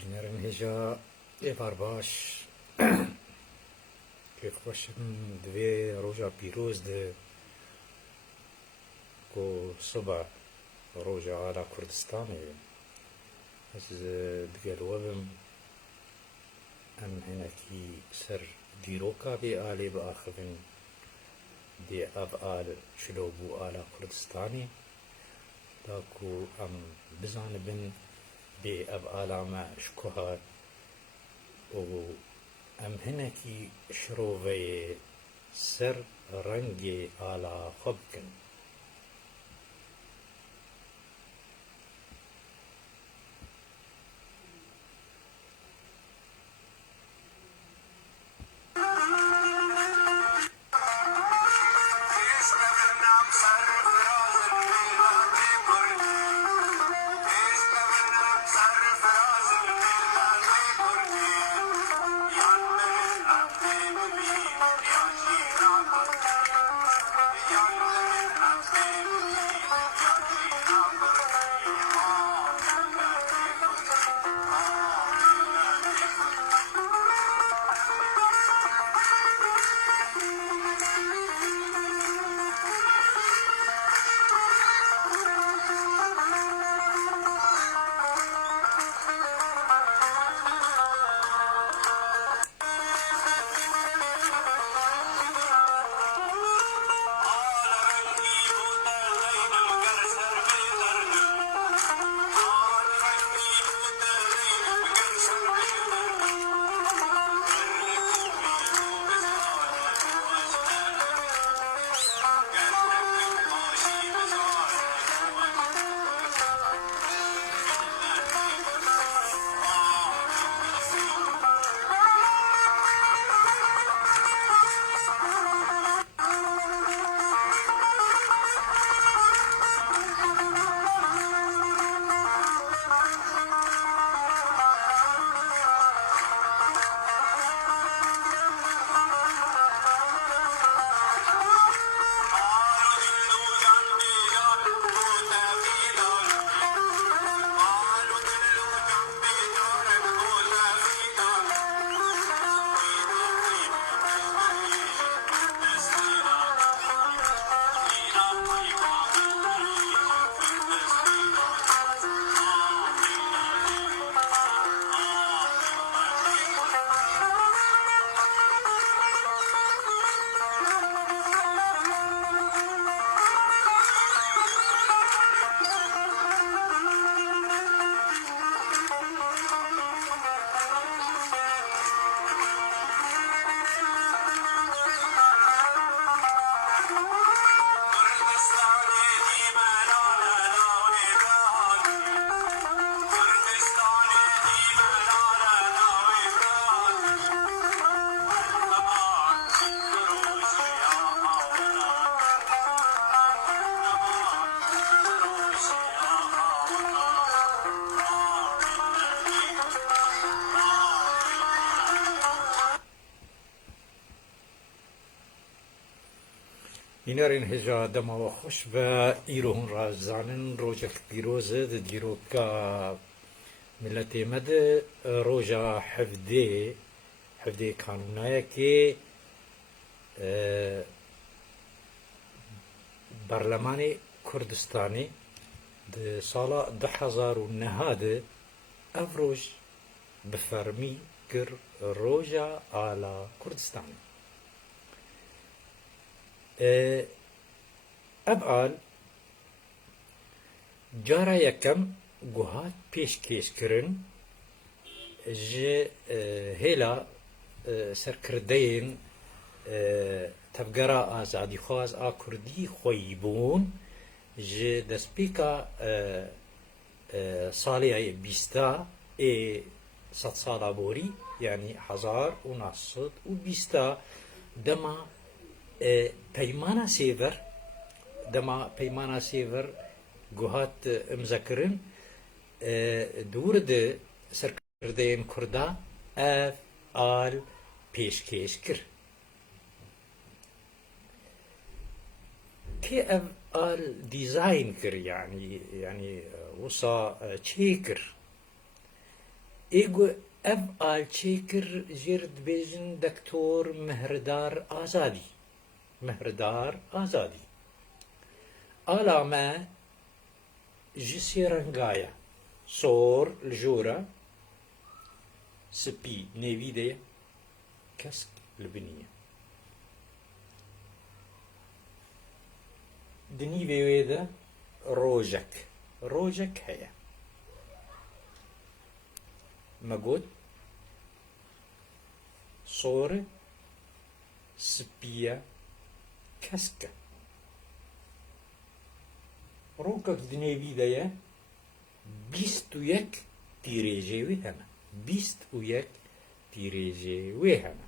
بینەرن هێژا ئێوار باش پێخۆشم دوێ ڕۆژا پیرۆز دە کۆ سبە ڕۆژا ئالا کوردستانê ez digel bim em hinekî ser dîroka vê alê biaxivin dê ev al çilo bû ala Kurdistanê da ku em bizanibin bê ev ala me ji ku hat û em hinekî şiroveyê ser rengê ala xwe bikin. Bînerên hêja dema we xweş be îro hûn razanin rojek pîroz e di dîroka milletê me de roja hevdê kanûnayekê Berlemanê Kurdistanê di sala 2009 de ev roj bi fermî kir roja ala Kurdistanê. Ev al cara yekem guhat pêşkêşkirin ji hêla serkirdeyên tevgera azadîxwaz a Kurdî xweyîbûn ji destpêka salê bîsta ê sed sala borî yanî 1920 dema peymana sêver guhat imzekirin dûr di serkirdeyên Kurda ev al pêşkêş kir. Kê ev al dîzayn kir yani wisa çê kir ایگو اف آلچه کر جرد بیجن دکتور مهردار آزادی مهردار آزادی آلامه جسی رنگایا صور الجورة سبي نيفيدي كسك البنية دني بيويدا روجك هيا مقود صور سبيا كسكة روكك دني بيدايا 21 تیرێژێ وێ هەمە 21 تیرێژێ وێ هەمە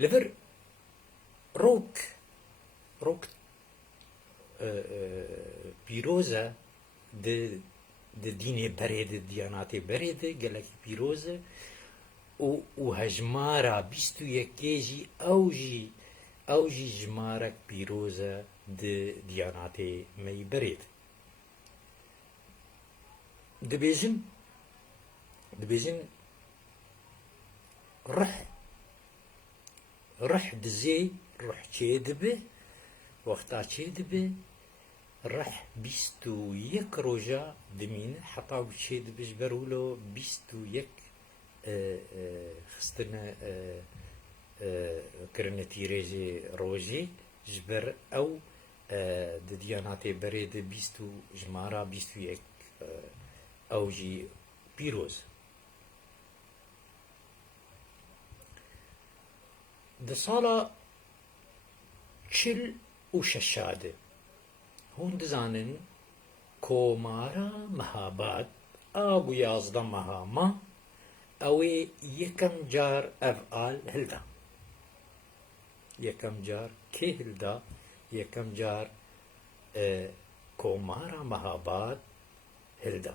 لەبەر ڕۆک پیرۆزە دینێ بەرێدە دیاناتێ بەرێدە گەلەکی پیرۆزە و هەژمارە 21ێژی ئەوژی ژمارەك پیرۆزە دیاناتێ مەی بەرێد دبيجن رح دزي رح چيدبه وقتا چيدبه رح 21 روجا دمين حتى چيدبش برولو 21 خستنا كرنا تيريجي روجي جبر او دياناتي بريد 20 جمارا 21 اوجي بيروز ده صالة چل و ششاده هون دزانن كومارا مهابات ابو يازده مهاما اوي يكم جار افعال هلدا يكم جار كي هلدا يكم جار كومارا مهابات هلدا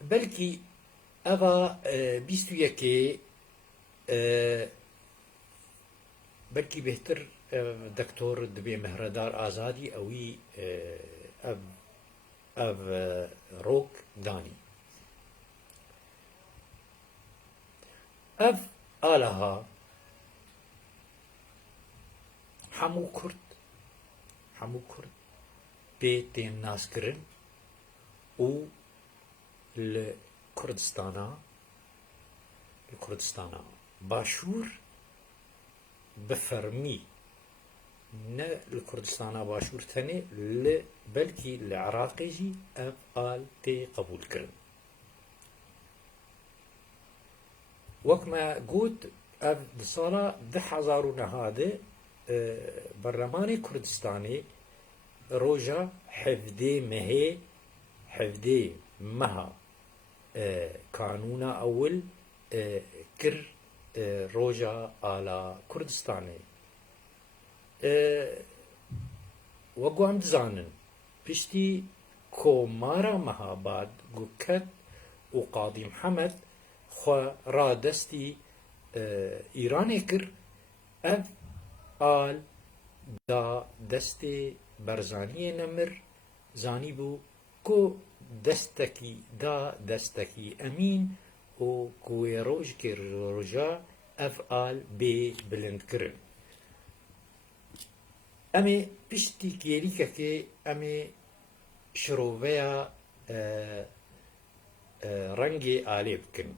بلكي أبا 21 بلكي بهتر دكتور دبي مهردار آزادي أوي أب روك داني أف آلها حمو كرد بيتين ناس كرن و الكردستانا باشور بفرمي نا الكردستانا باشور تاني بلكي العراقي جي افعال تي قبول كرن وكما قلت اف دصالة 10,000 هذا برلماني كردستاني روجا حفدي مها قانون اول كر روجا على كردستاني وقو عم دزانن بشتي كومارا مهاباد قوكت وقاضي محمد خو را دستي ايراني كر اف آل دا دستي برزاني نمر زاني بو كو دستكي امين و كوي روج كر روجا افعال بي بلند كرن امي بشتي كيريكا كي امي شروفيا رنگي آلي بكن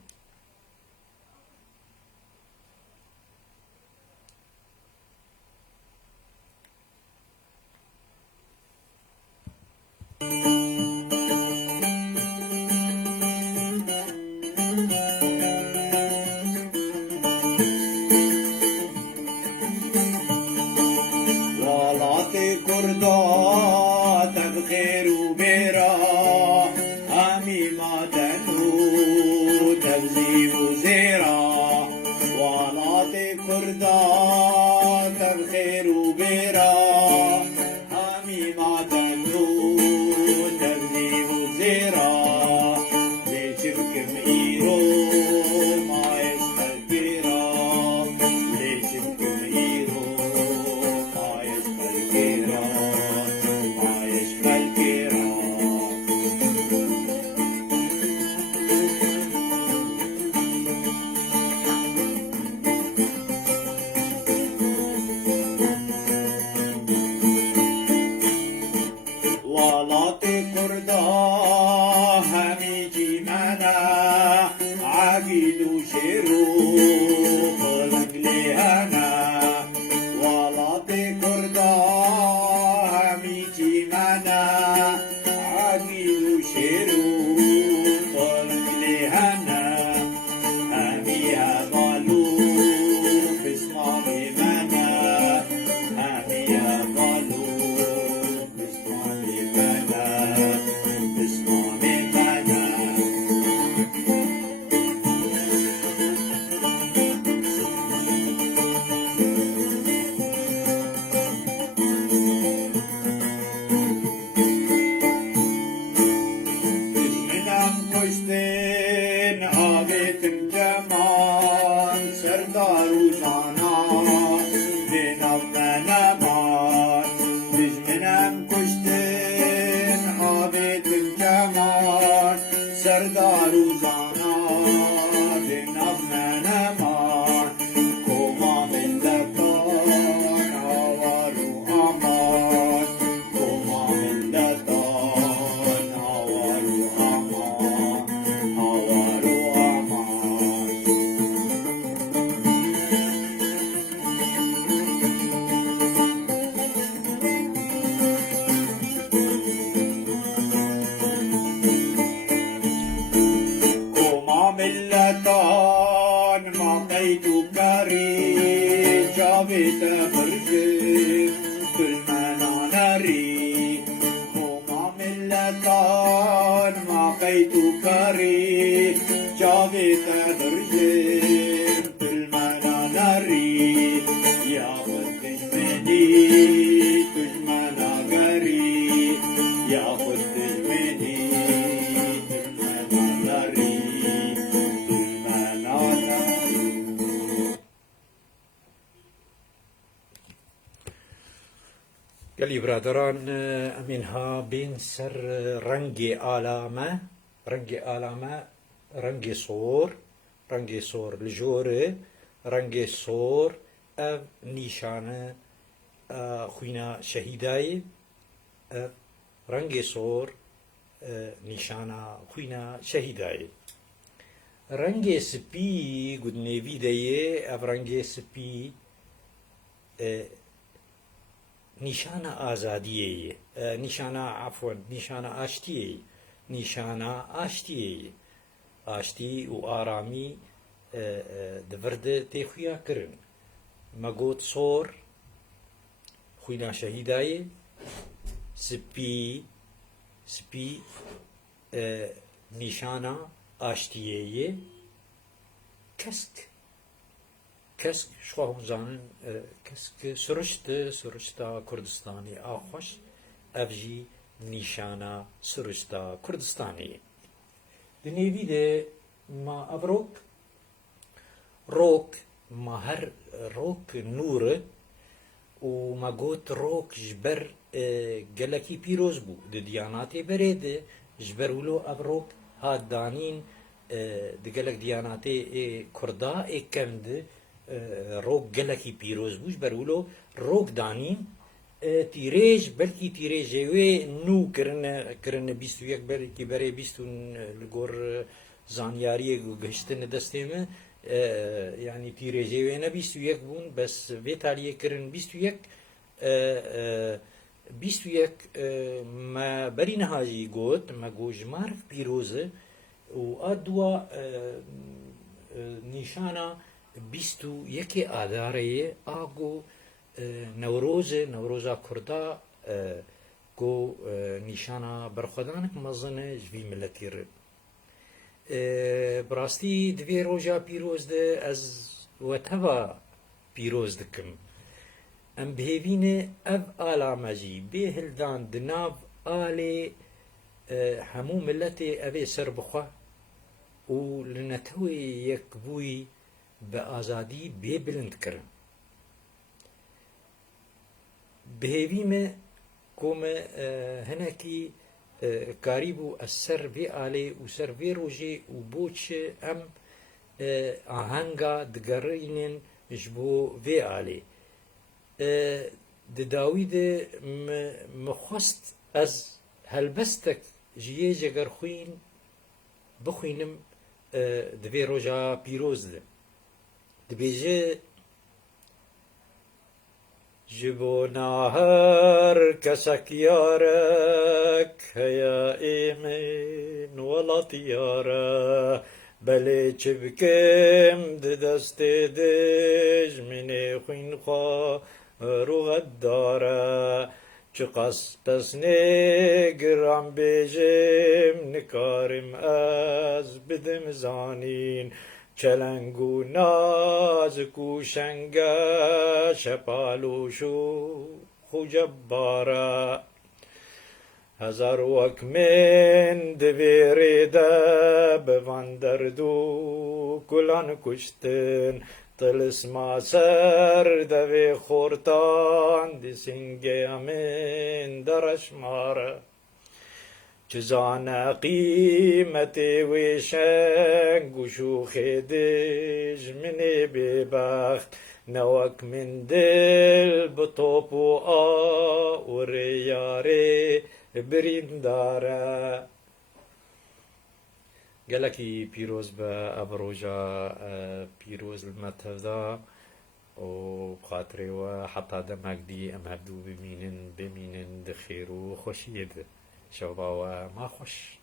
سردار و زانا دنب ننمان کما ملتان آوار و امان کما ملتان آوار و امان آوار و امان ملتان ما قيد كري جابت برجي كل ما ناري هما ملتان ما قيد كري جابت برجي كل ما ناري يا خدش مني كل ما ناقري يا خدش مني كل ما ناري گلی برادران امین ها بین سر رنگ علامه رنگ صور لجوره رنگ صور او نیشانه خوینا شهیدای رنگ صور نیشانه خوینا شهیدای رنگ سپی گود نیوی دیه او رنگ سپی نیشانه آزادیه نیشانه آشتیه آشتی و آرامی دورده تیخویا کرن مگوت صور خوینا شهیدای سپی نیشانه آشتیه کسک شو هم زانن کسک سرشتا کردستانی آخوش افجی نیشانا سرشتا کردستانی دنیوی ده ما روک ما هر روک نور و ما گوت روک جبر گلکی پیروز بو ده دیاناتی برده جبر ولو ابروک هاد دانین ده گلک دیاناتی کردا کمد روک گلکی پیروز بوش برولو روک دانین تیریج بلکی تیریجوی نو کرن بیستو یک بلکی بره بیستون لگور زانیاری گشتن دستیمه یعنی تیریجوی نه بیستو یک بون بس ویتالیه کرن بیستو یک ما بری نهاجی گوت ما گوش مارف پیروزه و ادوا نیشانا بیستو یکی آداره آگو نوروزا کردا گو نیشانا برخودانک مزنه جوی ملتی رب براستی دوی روژا پیروز ده از وطبا پیروز دکم ام بهوینه اف آلامه جی به هلدان دناو آلی همو ملت اوی سر بخوا و لنتوی یک بوی به آزادی به بلند کرن بهویمه کوم هنکی کاریبو از سر وی آلی و سر وی روژه و بوچ ام آهنگا دگرینن جبو وی آلی داوید مخواست از هلبستک جیه جگر خوین بخوینم دوی روژا پیروز ده دبیجه جبو نهر کسک یارک هیا ایمین ولات یاره بله چبکم دست دج منی خوین خواه روحت داره چه قصد نگرم بیجم نکارم از بدم زانین چلنگو نازک و شنگه شپالوشو خو جباره هزار وک من دویریده بواندردو کلان کشتن طلسما سر دوی خورتان دی سنگه امین درش ماره جزانا قيمة وشنق وشوخ دج من ببخت نوك من دل بطوب ورياري بريندارا قالكي بيروز بأبروجا بيروز المتذا وبخاطري وحتى دمك دي أم هبدو بمينن دخيرو خوشيد شوبا وما خوش